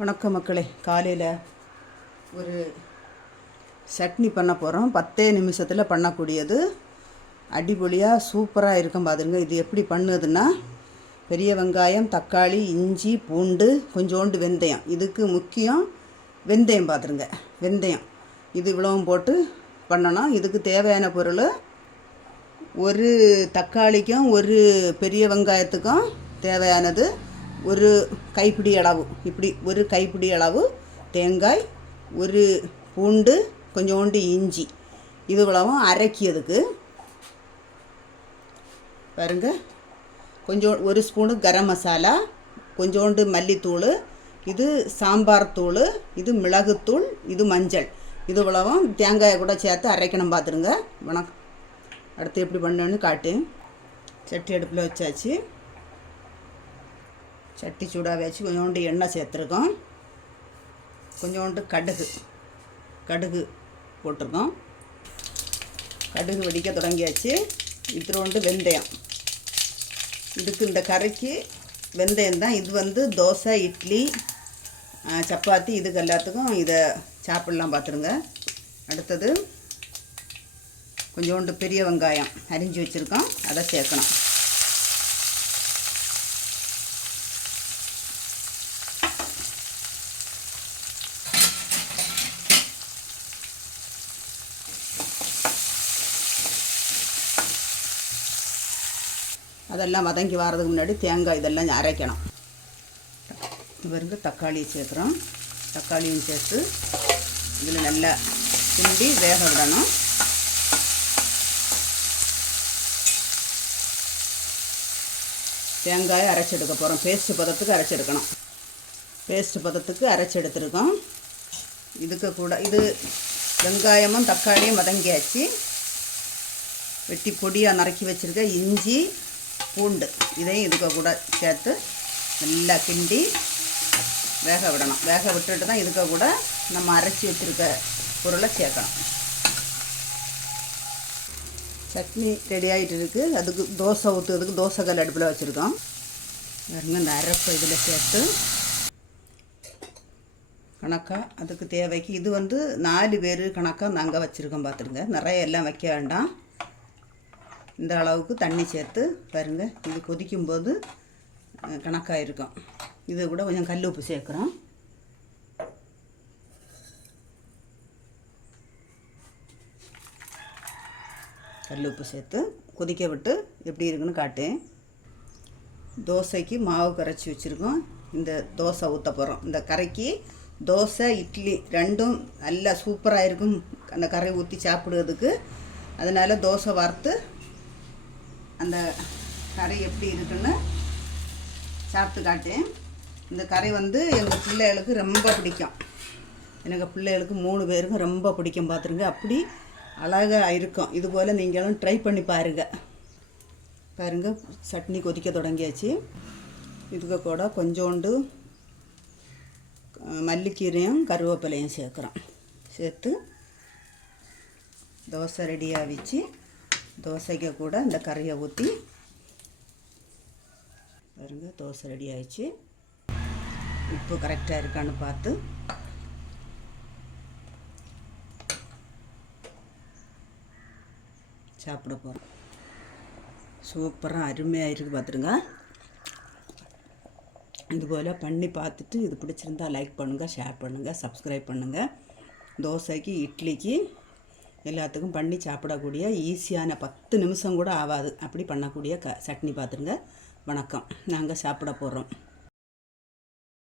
வணக்கம் மக்களே. காலையில் ஒரு சட்னி பண்ண போகிறோம் பத்தே நிமிஷத்தில் பண்ணக்கூடியது. அடிப்பொலியாக சூப்பராக இருக்கும் பாருங்க இது எப்படி பண்ணுதுன்னா பெரிய வெங்காயம் தக்காளி இஞ்சி பூண்டு கொஞ்சோண்டு வெந்தயம். இதுக்கு முக்கியம் வெந்தயம் பார்த்துருங்க வெந்தயம். இது இவ்வளவும் போட்டு பண்ணணும். இதுக்கு தேவையான பொருள் ஒரு தக்காளிக்கும் ஒரு பெரிய வெங்காயத்துக்கும் தேவையானது ஒரு கைப்பிடி அளவு. இப்படி ஒரு கைப்பிடி அளவு தேங்காய் ஒரு பூண்டு கொஞ்சோண்டு இஞ்சி. இது இவ்வளவும் அரைக்கியதுக்கு. பாருங்க. கொஞ்சம் ஒரு ஸ்பூனு கரம் மசாலா கொஞ்சோண்டு மல்லித்தூள் இது சாம்பார் தூள் இது மிளகுத்தூள் இது மஞ்சள். இது இவ்வளவும் தேங்காயை கூட சேர்த்து அரைக்கணும் பார்த்துருங்க வணக்கம் அடுத்து எப்படி பண்ணணுன்னு காட்டு. சட்டி அடுப்பில் வச்சாச்சு. சட்டி சூடாக வச்சு கொஞ்சோண்டு எண்ணெய் சேர்த்துருக்கோம். கொஞ்சோண்டு கடுகு கடுகு போட்டிருக்கோம். கடுகு வெடிக்க தொடங்கியாச்சு. இத்திரோண்டு வெந்தயம். இதுக்கு இந்த கறிக்கு வெந்தயம் தான். இது வந்து தோசை இட்லி சப்பாத்தி இதுக்கு எல்லாத்துக்கும் இதை சாப்பிட்லாம் பார்த்துருங்க. அடுத்தது கொஞ்சோண்டு பெரிய வெங்காயம் அரிஞ்சு வச்சுருக்கோம். அதை சேர்க்கணும். அதெல்லாம் வதங்கி வர்றதுக்கு முன்னாடி தேங்காய் இதெல்லாம் அரைக்கணும். இவருக்கு தக்காளி சேர்க்குறோம். தக்காளியும் சேர்த்து இதில் நல்லா கிண்டி வேக விடணும். தேங்காயை அரைச்செடுக்க போகிறோம் பேஸ்ட் பதத்துக்கு அரைச்செடுக்கணும். பேஸ்ட் பதத்துக்கு அரைச்செடுத்துருக்கோம். இதுக்கு கூட இது வெங்காயமும் தக்காளியும் வதங்கியாச்சு. வெட்டி பொடியாக நறுக்கி வச்சுருக்க இஞ்சி பூண்டு. இதையும் இதுக்கு கூட சேர்த்து நல்லா கிண்டி வேக விடணும். வேக விட்டுட்டு தான் இதுக்கு கூட நம்ம அரைச்சி வச்சுருக்க பொருளை சேர்க்கணும். சட்னி ரெடி ஆகிட்டு இருக்குது அதுக்கு தோசை ஊற்றுறதுக்கு தோசை கல் அடுப்பில் வச்சுருக்கோம். பாருங்க இந்த அரைப்பை இதில் சேர்த்து. கணக்காக அதுக்கு தேவைக்கு இது வந்து நாலு பேர் கணக்காக நாங்கள் வச்சுருக்கோம் பார்த்துருங்க நிறைய எல்லாம் வைக்க வேண்டாம். இந்த அளவுக்கு தண்ணி சேர்த்து பாருங்கள் இது கொதிக்கும்போது கணக்காக இருக்கும் இது கூட கொஞ்சம் கல் உப்பு சேர்க்குறோம். கல் உப்பு சேர்த்து கொதிக்க விட்டு எப்படி இருக்குன்னு காட்டேன் தோசைக்கு மாவு கரைச்சி வச்சுருக்கோம். இந்த தோசை ஊற்ற போகிறோம் இந்த கரைக்கு தோசை இட்லி ரெண்டும் நல்லா சூப்பராக இருக்கும். அந்த கரை ஊற்றி சாப்பிடுறதுக்கு. அதனால் தோசை வறுத்து அந்த கரை எப்படி இருக்குன்னு சாப்பிட்டு காட்டேன் இந்த கரை வந்து எங்கள் பிள்ளைகளுக்கு ரொம்ப பிடிக்கும். எனக்கு பிள்ளைகளுக்கு மூணு பேருக்கும் ரொம்ப பிடிக்கும் பார்த்துருங்க அப்படி அழகாக இருக்கும். இது போல் நீங்களும் ட்ரை பண்ணி பாருங்கள் பாருங்கள் சட்னி கொதிக்க தொடங்கியாச்சு. இதுக்கு கூட கொஞ்சோண்டு மல்லிக்கீரையும் கருவேப்பிலையும் சேர்க்குறோம். சேர்த்து தோசை ரெடியாக வச்சு தோசைக்கு கூட இந்த கறியை ஊற்றி பாருங்க தோசை ரெடி ஆயிடுச்சு. உப்பு கரெக்டாக இருக்கான்னு பார்த்து. சாப்பிட போகிறோம் சூப்பராக அருமையாக இருக்குது பார்த்துருங்க இதுபோல் பண்ணி பார்த்துட்டு இது பிடிச்சிருந்தா லைக் பண்ணுங்கள் ஷேர் பண்ணுங்கள் சப்ஸ்கிரைப் பண்ணுங்கள் தோசைக்கு இட்லிக்கு எல்லாத்துக்கும் பண்ணி சாப்பிடக்கூடிய ஈஸியான பத்து நிமிஷம் கூட ஆகாது. அப்படி பண்ணக்கூடிய க சட்னி பார்த்துருங்க. வணக்கம். நாங்கள் சாப்பிட போகிறோம்